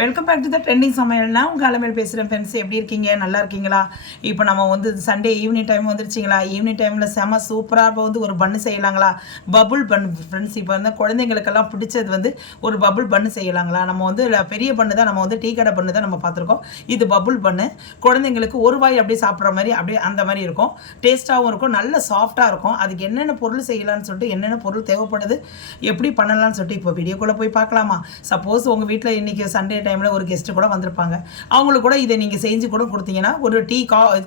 Welcome back to the trending சமையல். நான் உங்கள் அலமேல் பேசுகிறேன் ஃப்ரெண்ட்ஸ். எப்படி இருக்கீங்க? நல்லா இருக்கீங்களா? இப்போ நம்ம வந்து சண்டே ஈவினிங் டைம் வந்துருச்சிங்களா? ஈவினிங் டைமில் செம சூப்பராக இப்போ வந்து ஒரு பன்னு செய்யலாங்களா? பபுள் பன்னு ஃப்ரெண்ட்ஸ். இப்போ வந்து குழந்தைங்களுக்கெல்லாம் பிடிச்சது வந்து ஒரு பபுள் பன்னு செய்யலாங்களா? நம்ம வந்து பெரிய பன்னு தான், நம்ம வந்து டீ கடை பன்னு தான் நம்ம பார்த்துருக்கோம். இது பபுள் பன்னு. குழந்தைங்களுக்கு ஒரு வாய் அப்படியே சாப்பிட்ற மாதிரி அப்படியே அந்த மாதிரி இருக்கும். டேஸ்ட்டாகவும் இருக்கும், நல்ல சாஃப்டாக இருக்கும். அதுக்கு என்னென்ன பொருள் செய்யலான்னு சொல்லிட்டு, என்னென்ன பொருள் தேவைப்படுது, எப்படி பண்ணலான்னு சொல்லிட்டு இப்போ வீடியோக்குள்ளே போய் பார்க்கலாமா? சப்போஸ் உங்கள் வீட்டில் இன்றைக்கி சண்டே டைமில் ஒரு கெஸ்ட்டு கூட வந்திருப்பாங்க. அவங்களுக்கு கூட இதை நீங்கள் செஞ்சு கூட கொடுத்தீங்கன்னா, ஒரு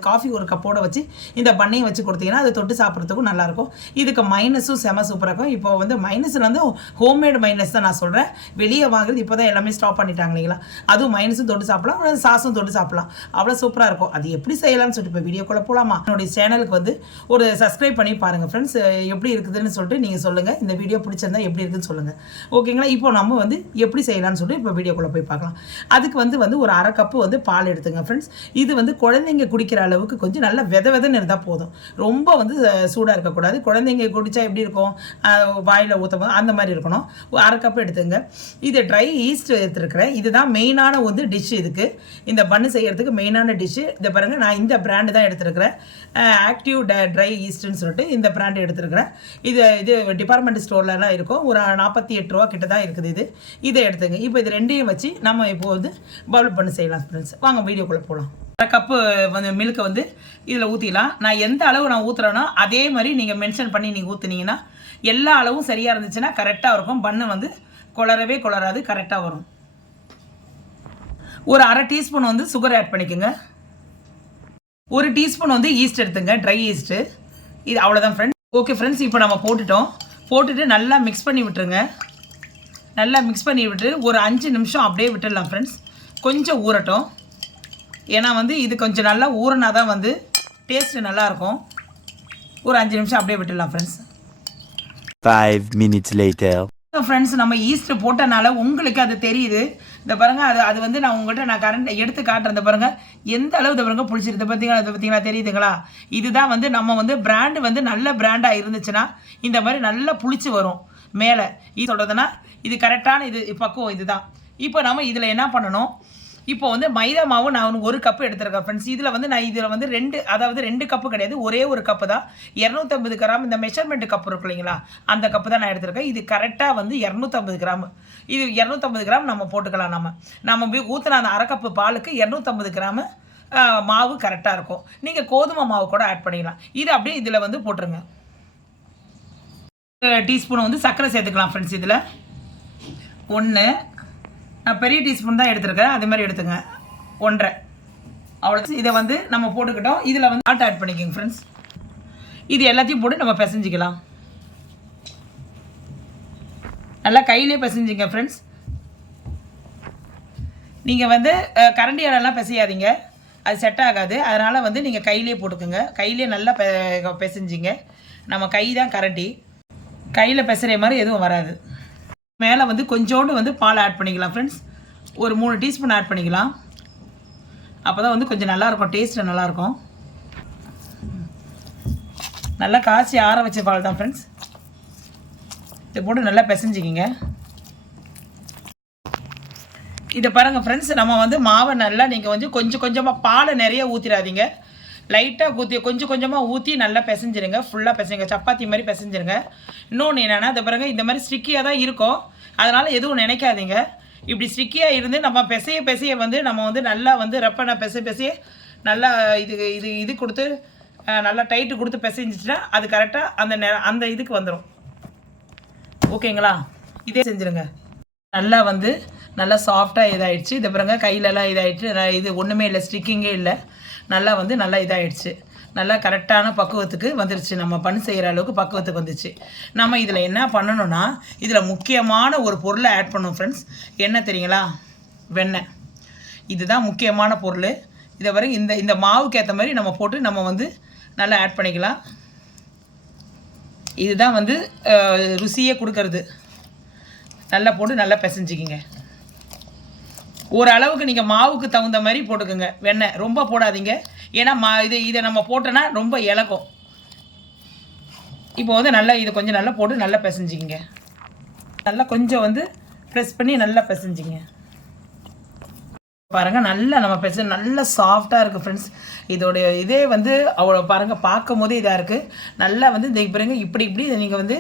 காஃபி ஒரு கப்போட வச்சு இந்த பண்ணையும் வச்சு கொடுத்தீங்கன்னா அதை தொட்டு சாப்பிட்றதுக்கும் நல்லாயிருக்கும். இதுக்கு மைனஸும் செம சூப்பராக இருக்கும். இப்போ வந்து மைனஸில் வந்து ஹோம்மேட் மைனஸ் தான் நான் சொல்கிறேன். வெளியே வாங்குறது இப்போ தான் எல்லாமே ஸ்டாப் பண்ணிட்டாங்க இல்லைங்களா? அதுவும் மைனஸும் தொட்டு சாப்பிடலாம், சாஸும் தொட்டு சாப்பிடலாம். அவ்வளோ சூப்பராக இருக்கும். அது எப்படி செய்யலாம்னு சொல்லிட்டு இப்போ வீடியோக்குள்ளே போகலாமா? என்னுடைய சேனலுக்கு வந்து ஒரு சப்ஸ்கிரைப் பண்ணி பாருங்கள் ஃப்ரெண்ட்ஸ். எப்படி இருக்குதுன்னு சொல்லிட்டு நீங்கள் சொல்லுங்கள். இந்த வீடியோ பிடிச்சிருந்தா எப்படி இருக்குதுன்னு சொல்லுங்கள். ஓகேங்களா? இப்போ நம்ம வந்து எப்படி செய்யலாம்னு சொல்லிட்டு இப்போ வீடியோக்குள்ளே போய் பார்க்கலாம். அதுக்கு வந்து ஒரு அரை கப்பு வந்து பால் எடுத்துங்க ஃப்ரெண்ட்ஸ். இது வந்து குழந்தைங்க குடிக்கிற அளவுக்கு கொஞ்சம் நல்லா வெதன்னு இருந்தால் போதும். ரொம்ப வந்து சூடாக இருக்கக்கூடாது. குழந்தைங்க குடித்தா எப்படி இருக்கும், வாயில் ஊற்றும் போது அந்த மாதிரி இருக்கணும். அரை கப்பு எடுத்துங்க. இது ட்ரை ஈஸ்ட் எடுத்துருக்கிறேன். இதுதான் மெயினான வந்து டிஷ். இதுக்கு இந்த பன்னு செய்கிறதுக்கு மெயினான டிஷ்ஷு இதை பாருங்கள். நான் இந்த பிராண்டு தான் எடுத்துருக்கிறேன். ஆக்டிவ் ட்ரை ஈஸ்ட்னு சொல்லிட்டு இந்த பிராண்டு எடுத்துருக்கிறேன். இது டிபார்ட்மெண்ட் ஸ்டோர்லலாம் இருக்கும். ஒரு 48 ரூபா கிட்ட தான் இருக்குது இது. இதை எடுத்துங்க. இப்போ இது ரெண்டையும் வச்சு நம்ம இப்போ வந்து பவுல் பண்ணி செய்யலாம் ஃப்ரெண்ட்ஸ். வாங்க வீடியோக்குள்ளே போகலாம். அரை கப்பு வந்து மில்கை வந்து இதில் ஊற்றிடலாம். நான் எந்த அளவு நான் ஊற்றுறேனோ அதே மாதிரி நீங்கள் மென்ஷன் பண்ணி நீங்கள் ஊற்றுனீங்கன்னா எல்லா அளவும் சரியாக இருந்துச்சுன்னா கரெக்டாக இருக்கும். பன்னு வந்து குளரவே குளராது, கரெக்டாக வரும். ஒரு அரை டீஸ்பூன் வந்து சுகர் ஆட் பண்ணிக்கோங்க. ஒரு டீஸ்பூன் வந்து ஈஸ்ட் எடுத்துங்க, ட்ரை ஈஸ்ட்டு. இது அவ்வளோதான் ஃப்ரெண்ட்ஸ். ஓகே ஃப்ரெண்ட்ஸ், இப்போ நம்ம போட்டுட்டு நல்லா மிக்ஸ் பண்ணி விட்டுருங்க. நல்லா மிக்ஸ் பண்ணி விட்டு ஒரு 5 நிமிஷம் அப்படியே விட்டுடலாம் ஃப்ரெண்ட்ஸ். கொஞ்சம் ஊறட்டும். ஏன்னா வந்து இது கொஞ்சம் நல்லா ஊறினா தான் வந்து டேஸ்ட்டு நல்லாயிருக்கும். ஒரு 5 நிமிஷம் அப்படியே விட்டுடலாம் ஃப்ரெண்ட்ஸ். 5 minutes later. ஃப்ரெண்ட்ஸ், நம்ம ஈஸ்ட் போட்டனால உங்களுக்கு அது தெரியுது. இந்த பாருங்கள், அது வந்து நான் உங்கள்கிட்ட கரண்ட் எடுத்து காட்டுறேன். இந்த பாருங்கள் எந்த அளவு இந்த பாருங்கள் பிடிச்சிருக்கு. பார்த்தீங்களா தெரியுதுங்களா? இதுதான் வந்து நம்ம வந்து பிராண்டு வந்து நல்ல பிராண்டாக இருந்துச்சுன்னா இந்த மாதிரி நல்லா புளிச்சு வரும் மேலே. இது சொல்கிறதுனா இது கரெக்டான இது பக்குவம் இதுதான். இப்போ நம்ம இதில் என்ன பண்ணணும், இப்போ வந்து மைதா மாவு நான் 1 கப்பு எடுத்துருக்கேன் ஃப்ரெண்ட்ஸ். இதில் வந்து நான் இதில் வந்து 2 கப்பு கிடையாது, ஒரே ஒரு கப்பு தான். 250 கிராம் இந்த மெஷர்மெண்ட் கப்பு இருக்கு இல்லைங்களா, அந்த கப்பு தான் நான் எடுத்திருக்கேன். இது கரெக்டாக வந்து 250 கிராம். இது 250 கிராம் நம்ம போட்டுக்கலாம். நம்ம ஊற்றின அந்த அரை கப்பு பாலுக்கு 250 கிராம் மாவு கரெக்டாக இருக்கும். நீங்கள் கோதுமை மாவு கூட ஆட் பண்ணிக்கலாம். இது அப்படியே இதில் வந்து போட்டுருங்க. டீஸ்பூன் வந்து சர்க்கரை சேர்த்துக்கலாம் ஃப்ரெண்ட்ஸ். இதில் 1, நான் பெரிய டீஸ்பூன் தான் எடுத்துருக்கேன், அதே மாதிரி எடுத்துங்க. 1.5 அவ்வளோ. இதை வந்து நம்ம போட்டுக்கிட்டோம். இதில் வந்து சால்ட் ஆட் பண்ணிக்கோங்க ஃப்ரெண்ட்ஸ். இது எல்லாத்தையும் போட்டு நம்ம பிசைஞ்சிக்கலாம். நல்லா கையிலே பிசைஞ்சிங்க ஃப்ரெண்ட்ஸ். நீங்கள் வந்து கரண்டியாலெல்லாம் பிசையாதீங்க, அது செட் ஆகாது. அதனால் வந்து நீங்கள் கையிலே போட்டுக்கோங்க. கையிலே நல்லா பிசைஞ்சிங்க. நம்ம கை தான் கரண்டி, கையில் பிசைற மாதிரி எதுவும் வராது. மேலே வந்து கொஞ்சோண்டு வந்து பால் ஆட் பண்ணிக்கலாம் ஃப்ரெண்ட்ஸ். ஒரு 3 டீஸ்பூன் ஆட் பண்ணிக்கலாம். அப்போ தான் வந்து கொஞ்சம் நல்லாயிருக்கும், டேஸ்ட்டு நல்லாயிருக்கும். நல்லா காய்ச்சி ஆற வச்ச பால் தான் ஃப்ரெண்ட்ஸ். இதை போட்டு நல்லா பிசைஞ்சிக்கிங்க. இதை பாருங்கள் ஃப்ரெண்ட்ஸ், நம்ம வந்து மாவை நல்லா நீங்கள் வந்து கொஞ்சம் கொஞ்சமாக பாலை நிறைய ஊற்றிடாதீங்க. லைட்டாக ஊற்றி கொஞ்சம் கொஞ்சமாக ஊற்றி நல்லா பிசைஞ்சிருங்க. ஃபுல்லாக பிசைங்க, சப்பாத்தி மாதிரி பிசைஞ்சிருங்க. இன்னொன்று என்னென்னா, இந்த பாருங்கள் இந்த மாதிரி ஸ்டிக்கியாக தான் இருக்கும். அதனால் எதுவும் நினைக்காதீங்க. இப்படி ஸ்டிக்கியாக இருந்து நம்ம பிசைய வந்து நம்ம வந்து நல்லா வந்து ரப்பனை பிசைய நல்லா இது கொடுத்து நல்லா டைட்டு கொடுத்து பிசைஞ்சிச்சுன்னா அது கரெக்டாக அந்த இதுக்கு வந்துடும். ஓகேங்களா? இதே செஞ்சுருங்க. நல்லா வந்து நல்லா சாஃப்டாக இதாகிடுச்சு. இதை பாருங்க கையிலலாம் இதாகிடுச்சு. இது ஒன்றுமே இல்லை, ஸ்டிக்கிங்கே இல்லை. நல்லா வந்து நல்லா இதாகிடுச்சு. நல்லா கரெக்டான பக்குவத்துக்கு வந்துருச்சு. நம்ம பன்னு செய்கிற அளவுக்கு பக்குவத்துக்கு வந்துச்சு. நம்ம இதில் என்ன பண்ணணும்னா, இதில் முக்கியமான ஒரு பொருளை ஆட் பண்ணணும் ஃப்ரெண்ட்ஸ். என்ன தெரியுங்களா? வெண்ணெய். இதுதான் முக்கியமான பொருள். இதை வரை இந்த மாவுக்கு ஏற்ற மாதிரி நம்ம போட்டு நம்ம வந்து நல்லா ஆட் பண்ணிக்கலாம். இதுதான் வந்து ருசியே கொடுக்கறது. நல்லா போட்டு நல்லா பிசைஞ்சிக்கிங்க. ஓரளவுக்கு நீங்கள் மாவுக்கு தகுந்த மாதிரி போட்டுக்கோங்க. வெண்ணெய் ரொம்ப போடாதீங்க, ஏன்னா இதை நம்ம போட்டோன்னா ரொம்ப இலக்கும். இப்போ வந்து நல்லா இதை கொஞ்சம் நல்லா போட்டு நல்லா பிசைஞ்சிக்கிங்க. நல்லா கொஞ்சம் வந்து ப்ரெஸ் பண்ணி நல்லா பிசைஞ்சிங்க. பாருங்கள் நல்லா நம்ம பேச நல்லா சாஃப்டாக இருக்குது ஃப்ரெண்ட்ஸ். இதோடைய இதே வந்து அவ்வளோ பாருங்கள் பார்க்கும் போதே இதாக இருக்குது. நல்லா வந்து இந்த பாருங்க இப்படி இப்படி நீங்கள் வந்து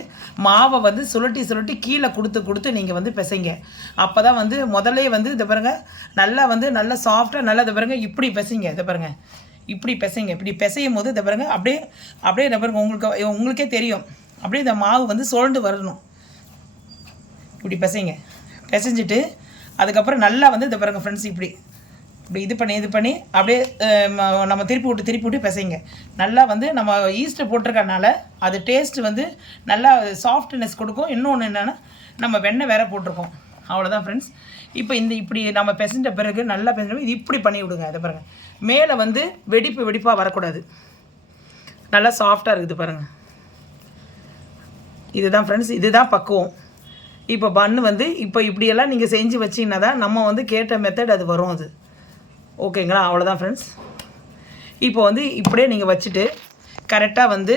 மாவை வந்து சுருட்டி சுருட்டி கீழே கொடுத்து நீங்கள் வந்து பிசைங்க. அப்போ தான் வந்து முதல்ல வந்து இதை பாருங்கள் நல்லா வந்து நல்லா சாஃப்டாக நல்லா இதை பாருங்கள் இப்படி பிசைங்க. இதை பாருங்கள் இப்படி பிசைங்க. இப்படி பிசையும் போது இதை பாருங்கள் அப்படியே அப்படியே இதை பாருங்கள் உங்களுக்கே தெரியும். அப்படியே இந்த மாவு வந்து சுழண்டு வரணும். இப்படி பிசைங்க. பிசைஞ்சிட்டு அதுக்கப்புறம் நல்லா வந்து இதை பாருங்கள் ஃப்ரெண்ட்ஸ் இப்படி இது பண்ணி அப்படியே நம்ம திருப்பி விட்டு பிசைங்க. நல்லா வந்து நம்ம ஈஸ்ட்டு போட்டிருக்கனால அது டேஸ்ட்டு வந்து நல்லா சாஃப்ட்னஸ் கொடுக்கும். இன்னொன்று என்னென்னா நம்ம வெண்ணெய் வேற போட்டிருக்கோம். அவ்வளோதான் ஃப்ரெண்ட்ஸ். இப்போ இப்படி நம்ம பிசைஞ்ச பிறகு நல்லா பிசைஞ்ச இது இப்படி பண்ணி விடுங்க. இதை பாருங்கள் மேலே வந்து வெடிப்பாக வரக்கூடாது. நல்லா சாஃப்டாக இருக்குது பாருங்கள். இதுதான் ஃப்ரெண்ட்ஸ், இதுதான் பக்குவம். இப்போ பன்னு வந்து இப்போ இப்படியெல்லாம் நீங்கள் செஞ்சு வச்சிங்கன்னா தான் நம்ம வந்து கேட்ட மெத்தட் அது வரும். அது ஓகேங்களா? அவ்வளோதான் ஃப்ரெண்ட்ஸ். இப்போ வந்து இப்படியே நீங்கள் வச்சுட்டு கரெக்டாக வந்து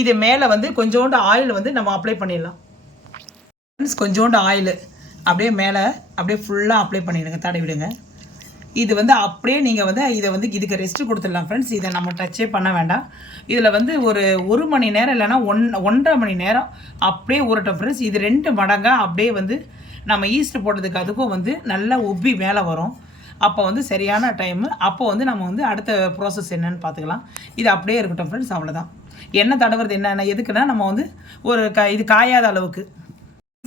இது மேலே வந்து கொஞ்சோண்டு ஆயில் வந்து நம்ம அப்ளை பண்ணிடலாம் ஃப்ரெண்ட்ஸ். கொஞ்சோண்டு ஆயில் அப்படியே மேலே அப்படியே ஃபுல்லாக அப்ளை பண்ணிவிடுங்க, தடவிடுங்க. இது வந்து அப்படியே நீங்கள் வந்து இதை வந்து இதுக்கு ரெஸ்ட்டு கொடுத்துடலாம் ஃப்ரெண்ட்ஸ். இதை நம்ம டச்சே பண்ண வேண்டாம். இதில் வந்து ஒரு மணி நேரம் இல்லைன்னா 1.5 மணி நேரம் அப்படியே ஊறட்டும் ஃப்ரெண்ட்ஸ். இது 2 மடங்காக அப்படியே வந்து நம்ம ஈஸ்ட் போட்டதுக்கு அதுக்கும் வந்து நல்லா உப்பி மேலே வரும். அப்போ வந்து சரியான டைமு. அப்போ வந்து நம்ம வந்து அடுத்த ப்ராசஸ் என்னன்னு பார்த்துக்கலாம். இது அப்படியே இருக்கட்டும் ஃப்ரெண்ட்ஸ். அவ்வளோதான். எண்ணெய் தடவுறது என்னென்ன எதுக்குன்னா நம்ம வந்து ஒரு இது காயாத அளவுக்கு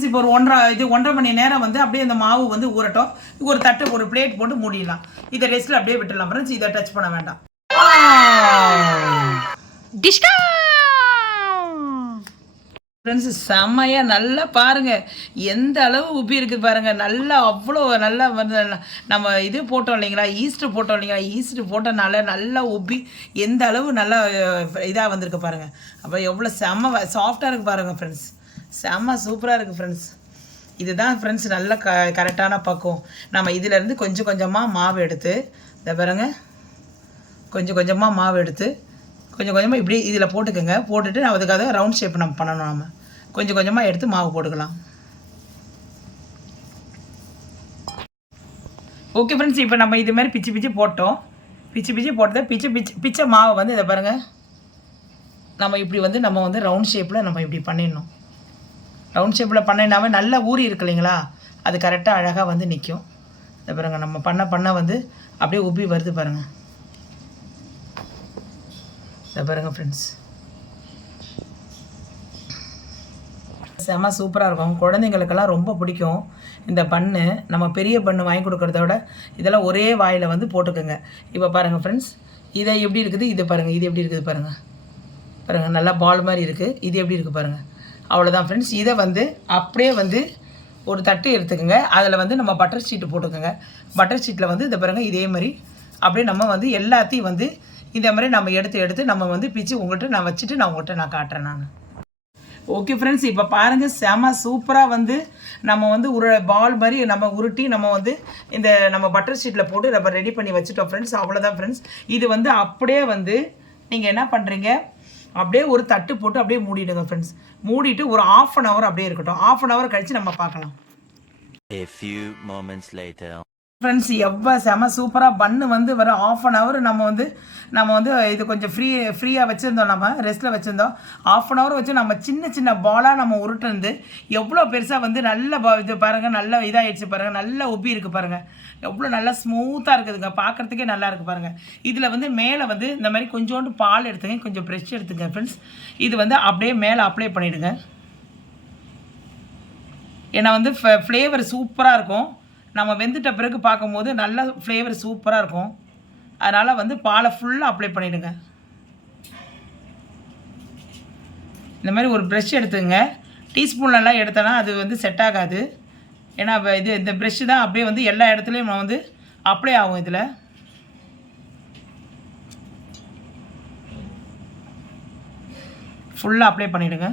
இப்போ ஒரு 1.5 மணி நேரம் வந்து அப்படியே அந்த மாவு வந்து ஊறட்டும். ஒரு தட்டு ஒரு பிளேட் போட்டு மூடிடலாம். இதை ரெஸ்ட்டில் அப்படியே விட்டுடலாம் ஃப்ரெண்ட்ஸ். இதை டச் பண்ண வேண்டாம். ஃப்ரெண்ட்ஸ் செம்மையாக நல்லா பாருங்கள் எந்த அளவு உப்பி இருக்குது பாருங்கள். நல்லா அவ்வளோ நல்லா வந்து நம்ம இது போட்டோம் இல்லைங்களா, ஈஸ்ட்டு போட்டோம் இல்லைங்களா, ஈஸ்ட்டு போட்டனால நல்லா உப்பி எந்த அளவு நல்லா இதாக வந்திருக்கு பாருங்கள். அப்போ எவ்வளோ செம்ம சாஃப்டாக இருக்குது பாருங்கள் ஃப்ரெண்ட்ஸ். செம்ம சூப்பராக இருக்குது ஃப்ரெண்ட்ஸ். இதுதான் ஃப்ரெண்ட்ஸ் நல்ல கரெக்டான பக்குவம். நம்ம இதிலேருந்து கொஞ்சம் கொஞ்சமாக மாவு எடுத்து இதை பாருங்க கொஞ்சம் கொஞ்சமாக மாவு எடுத்து கொஞ்சம் கொஞ்சமாக இப்படி இதில் போட்டுக்கோங்க. போட்டுட்டு அதுக்காக ரவுண்ட் ஷேப் நம்ம பண்ணணும். நம்ம கொஞ்சம் கொஞ்சமாக எடுத்து மாவு போட்டுக்கலாம். Okay friends. இப்போ நம்ம இது மாதிரி பிச்சு போட்டோம். பிச்சு போட்டதை பிச்சை மாவை வந்து இதை பாருங்கள் நம்ம இப்படி வந்து நம்ம வந்து ரவுண்ட் ஷேப்பில் நம்ம இப்படி பண்ணிடணும். ரவுண்ட் ஷேப்பில் பண்ணினாவே நல்லா ஊறி இருக்கு இல்லைங்களா, அது கரெக்டாக அழகாக வந்து நிற்கும். இதை பாருங்கள் நம்ம பண்ண வந்து அப்படியே உப்பி வருது பாருங்கள். இதை பாருங்கள் ஃப்ரெண்ட்ஸ் செம சூப்பராக இருக்கும். குழந்தைங்களுக்கெல்லாம் ரொம்ப பிடிக்கும் இந்த பண்ணு. நம்ம பெரிய பண்ணு வாங்கி கொடுக்குறத விட இதெல்லாம் ஒரே வாயில் வந்து போட்டுக்கோங்க. இப்போ பாருங்கள் ஃப்ரெண்ட்ஸ் இதை எப்படி இருக்குது, இது பாருங்கள் இது எப்படி இருக்குது பாருங்கள் நல்லா பால் மாதிரி இருக்குது. இது எப்படி இருக்குது பாருங்கள். அவ்வளோதான் ஃப்ரெண்ட்ஸ். இதை வந்து அப்படியே வந்து ஒரு தட்டு எடுத்துக்கோங்க. அதில் வந்து நம்ம பட்டர் ஷீட்டு போட்டுக்கோங்க. பட்டர் ஷீட்டில் வந்து இதை பாருங்கள் இதே மாதிரி அப்படியே நம்ம வந்து எல்லாத்தையும் வந்து இந்த மாதிரி நம்ம எடுத்து நம்ம வந்து பிச்சு உங்கள்கிட்ட நான் வச்சுட்டு உங்கள்கிட்ட காட்டுறேன் நான். Okay friends. இப்போ பாருங்கள் செம சூப்பராக வந்து நம்ம வந்து பால் மாதிரி நம்ம உருட்டி நம்ம வந்து இந்த நம்ம பட்டர் ஷீட்டில் போட்டு நம்ம ரெடி பண்ணி வச்சுட்டோம் ஃப்ரெண்ட்ஸ். அவ்வளோதான் ஃப்ரெண்ட்ஸ். இது வந்து அப்படியே வந்து நீங்கள் என்ன பண்ணுறீங்க, அப்படியே ஒரு தட்டு போட்டு அப்படியே மூடிடுங்க ஃப்ரெண்ட்ஸ். மூடிட்டு ஒரு 1/2 hour அப்படியே இருக்கட்டும். 1/2 hour கழித்து நம்ம பார்க்கலாம். A few moments later. Friends எவ்வளோ செம சூப்பராக பண்ணு வந்து வர 1/2 hour நம்ம வந்து இது கொஞ்சம் ஃப்ரீயாக வச்சுருந்தோம். நம்ம ரெஸ்ட்டில் வச்சுருந்தோம். 1/2 hour வச்சு நம்ம சின்ன பாலாக நம்ம உருட்டுறது எவ்வளோ பெருசாக வந்து நல்ல இது பாருங்கள் நல்லா இதாகிடுச்சு பாருங்கள். நல்லா உப்பி இருக்குது பாருங்கள். எவ்வளோ நல்லா ஸ்மூத்தாக இருக்குதுங்க. பார்க்குறதுக்கே நல்லா இருக்குது பாருங்கள். இதில் வந்து மேலே வந்து இந்த மாதிரி கொஞ்சோண்டு பால் எடுத்துங்க, கொஞ்சம் ப்ரெஷ் எடுத்துங்க ஃப்ரெண்ட்ஸ். இது வந்து அப்படியே மேலே அப்ளை பண்ணிவிடுங்க. ஏன்னா வந்து ஃப்ளேவர் சூப்பராக இருக்கும். நம்ம வெந்துட்ட பிறகு பார்க்கும்போது நல்ல ஃப்ளேவர் சூப்பராக இருக்கும். அதனால் வந்து பாலை ஃபுல்லாக அப்ளை பண்ணிவிடுங்க. இந்த மாதிரி ஒரு ப்ரெஷ் எடுத்துங்க. டீஸ்பூன்லலாம் எடுத்தோன்னா அது வந்து செட் ஆகாது. ஏன்னா இந்த ப்ரெஷ்ஷு தான் அப்படியே வந்து எல்லா இடத்துலையும் நம்ம வந்து அப்ளை ஆகும். இதில் ஃபுல்லாக அப்ளை பண்ணிவிடுங்க.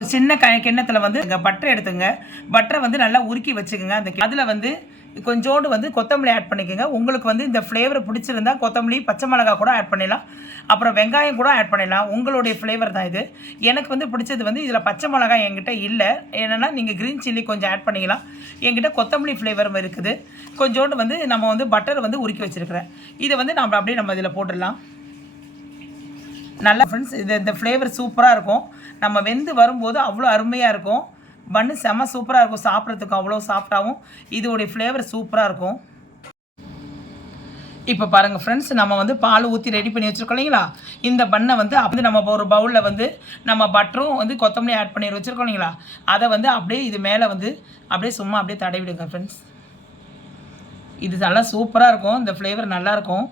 சின்ன கிண்ணத்தில் வந்து பட்டர் எடுத்துங்க. பட்டரை வந்து நல்லா உருக்கி வச்சுக்கோங்க. அதில் வந்து கொஞ்சோண்டு வந்து கொத்தமல்லி ஆட் பண்ணிக்கோங்க. உங்களுக்கு வந்து இந்த ஃப்ளேவர் பிடிச்சிருந்தா கொத்தமல்லி, பச்சை மிளகா கூட ஆட் பண்ணிடலாம். அப்புறம் வெங்காயம் கூட ஆட் பண்ணிடலாம். உங்களுடைய ஃப்ளேவர் தான் இது. எனக்கு வந்து பிடிச்சது வந்து இதில் பச்சை மிளகாய் என்கிட்ட இல்லை. என்னென்னா நீங்கள் க்ரீன் சில்லி கொஞ்சம் ஆட் பண்ணிக்கலாம். என்கிட்ட கொத்தமல்லி ஃப்ளேவரும் இருக்குது. கொஞ்சோண்டு வந்து நம்ம வந்து பட்டர் வந்து உருக்கி வச்சுருக்கிறேன். இதை வந்து நம்ம இதில் போட்டுடலாம். நல்லா ஃப்ரெண்ட்ஸ், இந்த ஃப்ளேவர் சூப்பராக இருக்கும். நம்ம வெந்து வரும்போது அவ்வளோ அருமையாக இருக்கும். பன்னு செம்ம சூப்பராக இருக்கும். சாப்பிட்றதுக்கு அவ்வளோ சாஃப்டாகவும் இதோடைய ஃப்ளேவர் சூப்பராக இருக்கும். இப்போ பாருங்கள் ஃப்ரெண்ட்ஸ், நம்ம வந்து பால் ஊற்றி ரெடி பண்ணி வச்சுருக்கோம் இல்லைங்களா? இந்த பண்ணை வந்து நம்ம ஒரு பவுலில் வந்து நம்ம பட்டரும் வந்து கொத்தமல்லி ஆட் பண்ணி வச்சுருக்கோம் இல்லைங்களா? அதை வந்து அப்படியே இது மேலே வந்து அப்படியே சும்மா அப்படியே தடவிடுங்க ஃப்ரெண்ட்ஸ். இது நல்லா சூப்பராக இருக்கும். இந்த ஃப்ளேவர் நல்லாயிருக்கும்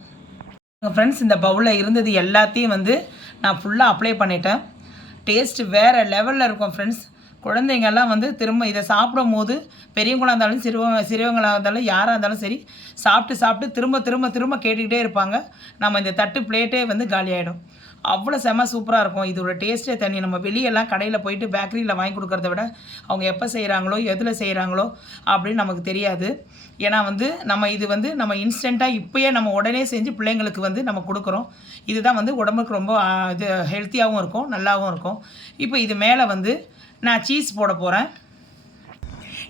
ஃப்ரெண்ட்ஸ். இந்த பவுலில் இருந்தது எல்லாத்தையும் வந்து நான் ஃபுல்லாக அப்ளை பண்ணிட்டேன். டேஸ்ட்டு வேறு லெவலில் இருக்கும் ஃப்ரெண்ட்ஸ். குழந்தைங்கள்லாம் வந்து திரும்ப இதை சாப்பிடும் போது பெரியவங்களாக இருந்தாலும் சிறுவங்களாக இருந்தாலும் யாராக இருந்தாலும் சரி சாப்பிட்டு திரும்ப திரும்ப திரும்ப கேட்டுக்கிட்டே இருப்பாங்க. நம்ம இந்த தட்டு பிளேட்டே வந்து காலியாகிடும். அவ்வளோ செம சூப்பராக இருக்கும். இதோட டேஸ்ட்டே தனி. நம்ம வெளியெல்லாம் கடையில் போயிட்டு பேக்கரியில் வாங்கி கொடுக்குறத விட அவங்க எப்போ செய்கிறாங்களோ எதில் செய்கிறாங்களோ அப்படின்னு நமக்கு தெரியாது. ஏன்னா வந்து இது வந்து நம்ம இன்ஸ்டண்ட்டாக இப்போயே நம்ம உடனே செஞ்சு பிள்ளைங்களுக்கு வந்து நம்ம கொடுக்குறோம். இதுதான் வந்து உடம்புக்கு ரொம்ப இது ஹெல்த்தியாகவும் இருக்கும், நல்லாவும் இருக்கும். இப்போ இது மேலே வந்து நான் சீஸ் போட போகிறேன்.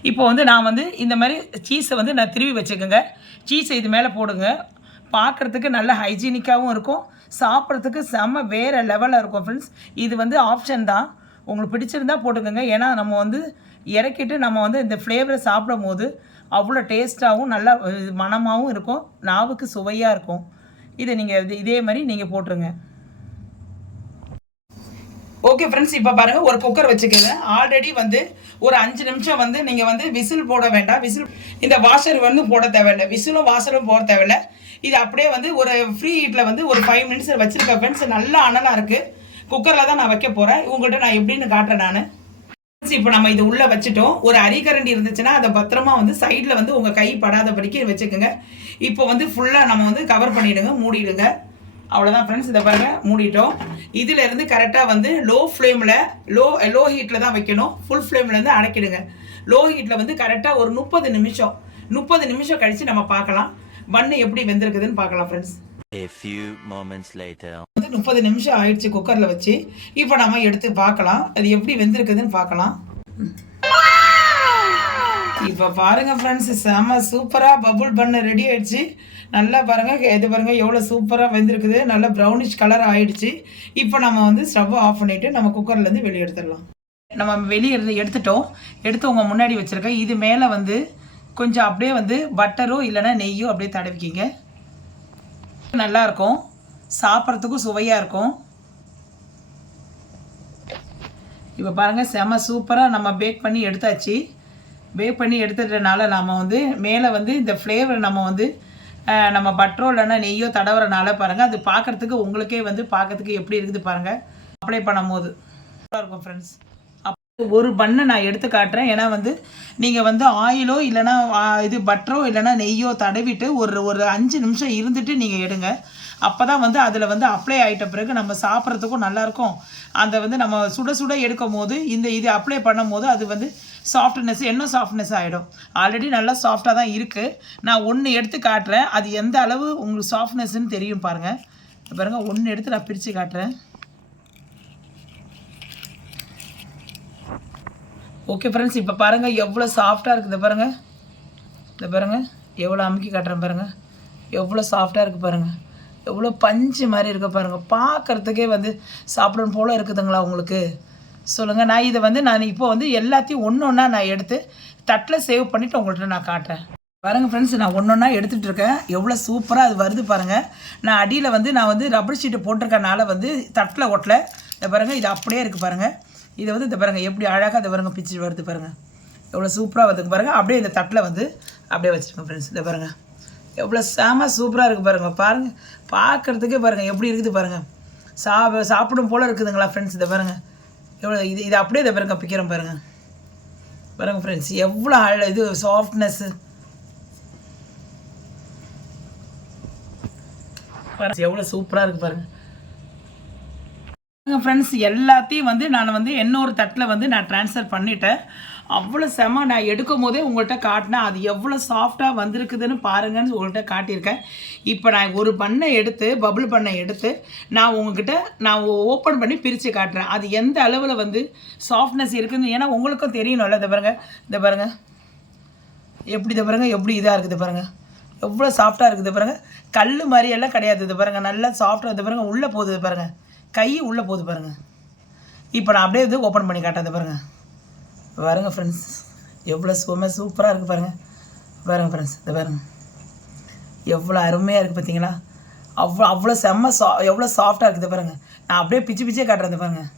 இப்போ வந்து நான் வந்து இந்த மாதிரி சீஸை வந்து நான் திருவி வச்சுக்கோங்க. சீஸை இது மேலே போடுங்க. பார்க்குறதுக்கு நல்ல ஹைஜீனிக்காகவும் இருக்கும். சாப்பிட்றதுக்கு செம்ம வேறு லெவலில் இருக்கும் ஃப்ரெண்ட்ஸ். இது வந்து ஆப்ஷன் தான். உங்களுக்கு பிடிச்சிருந்தா போட்டுக்கோங்க. ஏன்னா நம்ம வந்து இறக்கிட்டு நம்ம வந்து இந்த ஃப்ளேவரை சாப்பிடும் போது அவ்வளோ டேஸ்ட்டாகவும் நல்லா மணமாகவும் இருக்கும். நாவுக்கு சுவையாக இருக்கும். இதை நீங்கள் இதே மாதிரி நீங்கள் போட்டுருங்க. ஓகே ஃப்ரெண்ட்ஸ், இப்போ பாருங்கள், ஒரு குக்கர் வச்சுக்கோங்க. ஆல்ரெடி வந்து ஒரு 5 நிமிஷம் வந்து நீங்கள் வந்து விசில் போட வேண்டாம். இந்த வாஷர் வந்து போட தேவையில்லை. விசிலும் வாஷரும் போட தேவையில்லை. இது அப்படியே வந்து ஒரு ஃப்ரீ ஹீட்டில் வந்து ஒரு 5 மினிட்ஸ் வச்சுருக்கேன் ஃப்ரெண்ட்ஸ். நல்லா அனலாக இருக்குது. குக்கரில் தான் நான் வைக்க போகிறேன். உங்கள்கிட்ட நான் எப்படின்னு காட்டுறேன் நான். இப்போ நம்ம இது உள்ளே வச்சுட்டோம். ஒரு அரிக்கரண்டி இருந்துச்சுன்னா அதை பத்திரமா வந்து சைடில் வந்து உங்கள் கை படாதபடிக்கு வச்சுக்கோங்க. இப்போ வந்து ஃபுல்லாக நம்ம வந்து கவர் பண்ணிவிடுங்க, மூடிடுங்க. அவ்வளோதான் ஃப்ரெண்ட்ஸ். இதை பாருங்கள், மூடிட்டோம். இதிலேருந்து கரெக்டாக வந்து லோ ஃப்ளேமில் லோ ஹீட்டில் தான் வைக்கணும். ஃபுல் ஃப்ளேம்லேருந்து அடைக்கிடுங்க. லோ ஹீட்டில் வந்து கரெக்டாக ஒரு 30 நிமிஷம் கழித்து நம்ம பார்க்கலாம் பன்னு எப்படி வெந்திருக்குதுன்னு பார்க்கலாம் friends. A few moments later. 30 நிமிஷம் ஆயிடுச்சு குக்கரில் வச்சு. இப்போ நம்ம எடுத்து பார்க்கலாம் அது எப்படி வெந்திருக்குதுன்னு பார்க்கலாம். இப்போ பாருங்கள் ஃப்ரெண்ட்ஸ், செம்ம சூப்பராக பபுள் பண்ணு ரெடி ஆகிடுச்சு. நல்லா பாருங்கள், இது பாருங்கள் எவ்வளோ சூப்பராக வெந்திருக்குது. நல்லா ப்ரௌனிஷ் கலர் ஆகிடுச்சு. இப்போ நம்ம வந்து ஸ்டவ்வை ஆஃப் பண்ணிவிட்டு நம்ம குக்கர்லேருந்து வெளியே எடுத்துடலாம். நம்ம வெளியே எடுத்துட்டோம். எடுத்து உங்கள் முன்னாடி வச்சுருக்கேன். இது மேலே வந்து கொஞ்சம் அப்படியே வந்து பட்டரோ இல்லைன்னா நெய்யோ அப்படியே தடவிக்கிங்க. நல்லாயிருக்கும், சாப்பிட்றதுக்கும் சுவையாக இருக்கும். இப்போ பாருங்கள், செம சூப்பராக நம்ம பேக் பண்ணி எடுத்தாச்சு. பேக் பண்ணி எடுத்துட்டனால நம்ம வந்து மேலே வந்து இந்த ஃப்ளேவர் நம்ம வந்து நம்ம பட்டரோ இல்லைன்னா நெய்யோ தடவுறனால பாருங்கள் அது பார்க்குறதுக்கு உங்களுக்கே வந்து பார்க்கறதுக்கு எப்படி இருக்குது பாருங்கள். அப்ளை பண்ணும் போது சூப்பராக இருக்கும் ஃப்ரெண்ட்ஸ். ஒரு பண்ணை நான் எடுத்து காட்டுறேன். ஏன்னா வந்து நீங்கள் வந்து ஆயிலோ இல்லைன்னா இது பட்டரோ இல்லைன்னா நெய்யோ தடவிட்டு ஒரு 5 நிமிஷம் இருந்துட்டு நீங்கள் எடுங்க. அப்போ தான் வந்து அதில் வந்து அப்ளை ஆகிட்ட பிறகு நம்ம சாப்பிட்றதுக்கும் நல்லாயிருக்கும். அந்த வந்து நம்ம சுட சுட எடுக்கும் போது இது அப்ளை பண்ணும் போது அது வந்து சாஃப்ட்னஸ் இன்னும் சாஃப்ட்னஸ் ஆகிடும். ஆல்ரெடி நல்லா சாஃப்டாக தான் இருக்குது. நான் ஒன்று எடுத்து காட்டுறேன். அது எந்த அளவு உங்களுக்கு சாஃப்ட்னஸ்ன்னு தெரியும் பாருங்கள். பாருங்கள், ஒன்று எடுத்து நான் பிரித்து காட்டுறேன். ஓகே ஃப்ரெண்ட்ஸ், இப்போ பாருங்கள் எவ்வளோ சாஃப்டாக இருக்குது பாருங்கள். இந்த பாருங்கள் எவ்வளோ அமுக்கி காட்டுறேன் பாருங்கள். எவ்வளோ சாஃப்டாக இருக்குது பாருங்கள். எவ்வளோ பஞ்சு மாதிரி இருக்க பாருங்கள். பார்க்குறதுக்கே வந்து சாப்பிடணும் போல் இருக்குதுங்களா உங்களுக்கு? சொல்லுங்கள். நான் இதை வந்து நான் இப்போ வந்து எல்லாத்தையும் ஒன்று ஒன்றா நான் எடுத்து தட்டில் சேவ் பண்ணிவிட்டு உங்கள்கிட்ட நான் காட்டுறேன். பாருங்கள் ஃப்ரெண்ட்ஸ், நான் ஒன்று ஒன்றா எடுத்துகிட்டு இருக்கேன். எவ்வளோ சூப்பராக அது வருது பாருங்கள். நான் அடியில் வந்து ரப்பர் ஷீட்டு போட்டிருக்கனால வந்து தட்டில் ஒட்டலை. இந்த பாருங்கள், இது அப்படியே இருக்குது பாருங்கள். இதை வந்து இந்த பாருங்கள் எப்படி அழகாக இந்த பாருங்கள் பிச்சு வருது பாருங்கள். எவ்வளோ சூப்பராக வருதுங்க பாருங்கள். அப்படியே இந்த தட்டில் வந்து அப்படியே வச்சுருக்கேன் ஃப்ரெண்ட்ஸ். இந்த பாருங்கள் எவ்வளோ செம சூப்பராக இருக்குது பாருங்கள். பாருங்கள், பார்க்குறதுக்கே பாருங்கள் எப்படி இருக்குது பாருங்கள். சாப்பிடும் போல் இருக்குதுங்களா ஃப்ரெண்ட்ஸ்? இதை பாருங்கள் எவ்வளோ இது அப்படியே இதை பாருங்கள் பிக்கிறோம் பாருங்கள். பாருங்கள் ஃப்ரெண்ட்ஸ் எவ்வளோ இது சாஃப்ட்னஸ்ஸு எவ்வளோ சூப்பராக இருக்குது பாருங்கள். ஃப்ரெண்ட்ஸ் எல்லாத்தையும் வந்து நான் வந்து இன்னொரு தட்டில் வந்து நான் ட்ரான்ஸ்ஃபர் பண்ணிட்டேன். அவ்வளோ செம. நான் எடுக்கும் போதே உங்கள்கிட்ட காட்டினேன் அது எவ்வளோ சாஃப்டாக வந்திருக்குதுன்னு பாருங்கன்னு உங்கள்கிட்ட காட்டியிருக்கேன். இப்போ நான் ஒரு பண்ணை எடுத்து பபுள் பண்ணை எடுத்து நான் உங்ககிட்ட நான் ஓப்பன் பண்ணி பிரித்து காட்டுறேன் அது எந்த அளவில் வந்து சாஃப்ட்னஸ் இருக்குதுன்னு. ஏன்னா உங்களுக்கும் தெரியணும்ல. இதை பாருங்கள், இதை பாருங்கள் எப்படி, இதை பாருங்கள் எப்படி இதாக இருக்குது பாருங்கள், எவ்வளோ சாஃப்டாக இருக்குது பாருங்கள். கல் மாதிரியெல்லாம் கிடையாது. இது பாருங்கள் நல்லா சாஃப்டாக. இது பாருங்கள் உள்ளே போகுது பாருங்கள், கை உள்ளே போகுது பாருங்கள். இப்போ நான் அப்படியே இது ஓப்பன் பண்ணி காட்டுறது பாருங்கள். பாருங்கள் ஃப்ரெண்ட்ஸ் எவ்வளோ சூப்பராக இருக்குது பாருங்கள். பாருங்கள் ஃப்ரெண்ட்ஸ் இதை பாருங்கள் எவ்வளோ அருமையாக இருக்குது பார்த்தீங்களா. அவ்வளோ செம்ம எவ்வளோ சாஃப்டாக இருக்குது பாருங்கள். நான் அப்படியே பிச்சே காட்டுறது பாருங்கள்.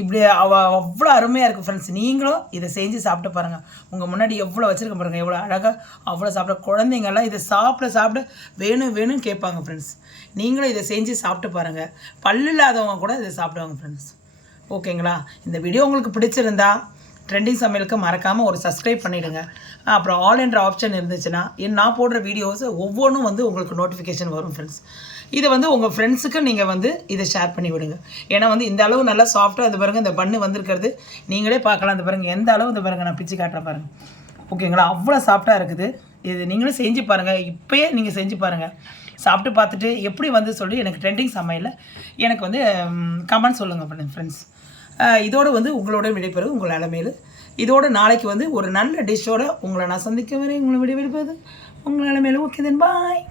இப்படி அவ்வளோ அருமையாக இருக்குது ஃப்ரெண்ட்ஸ். நீங்களும் இதை செஞ்சு சாப்பிட்டு பாருங்கள். உங்கள் முன்னாடி எவ்வளோ வச்சுருக்க பாருங்கள், எவ்வளோ அழகாக அவ்வளோ சாப்பிட. குழந்தைங்கள்லாம் இதை சாப்பிட வேணும் கேட்பாங்க ஃப்ரெண்ட்ஸ். நீங்களும் இதை செஞ்சு சாப்பிட்டு பாருங்கள். பல்லு இல்லாதவங்க கூட இதை சாப்பிடுவாங்க ஃப்ரெண்ட்ஸ். ஓகேங்களா. இந்த வீடியோ உங்களுக்கு பிடிச்சிருந்தா ட்ரெண்டிங் சமையலுக்கு மறக்காமல் ஒரு சப்ஸ்கிரைப் பண்ணிவிடுங்க. அப்புறம் ஆல் என்ற ஆப்ஷன் இருந்துச்சுன்னா நான் போடுற வீடியோஸ் ஒவ்வொன்றும் வந்து உங்களுக்கு நோட்டிஃபிகேஷன் வரும் ஃப்ரெண்ட்ஸ். இதை வந்து உங்கள் ஃப்ரெண்ட்ஸுக்கு நீங்கள் வந்து இதை ஷேர் பண்ணி விடுங்க. ஏன்னா வந்து இந்த அளவு நல்லா சாஃப்டாக இது பாருங்கள். இந்த பண்ணு வந்திருக்கிறது நீங்களே பார்க்கலாம். இந்த பாருங்கள் எந்த அளவு இந்த பாருங்கள், நான் பிச்சு காட்டுறேன் பாருங்கள். ஓகேங்களா. அவ்வளோ சாஃப்டாக இருக்குது. இது நீங்களும் செஞ்சு பாருங்கள். இப்போயே நீங்கள் செஞ்சு பாருங்கள். சாப்பிட்டு பார்த்துட்டு எப்படி வந்து சொல்லி எனக்கு ட்ரெண்டிங் சமையலில் எனக்கு வந்து கமெண்ட் சொல்லுங்கள் ஃப்ரெண்ட்ஸ். இதோடு வந்து உங்களோட விடைபெறுவது உங்கள் அலமேலு. இதோடு நாளைக்கு வந்து ஒரு நல்ல டிஷ்ஷோடு உங்களை நான் சந்திக்க வரேன். உங்களை விடைபெறுவது உங்கள் அலமேலு. ஓகே தென் பாய்.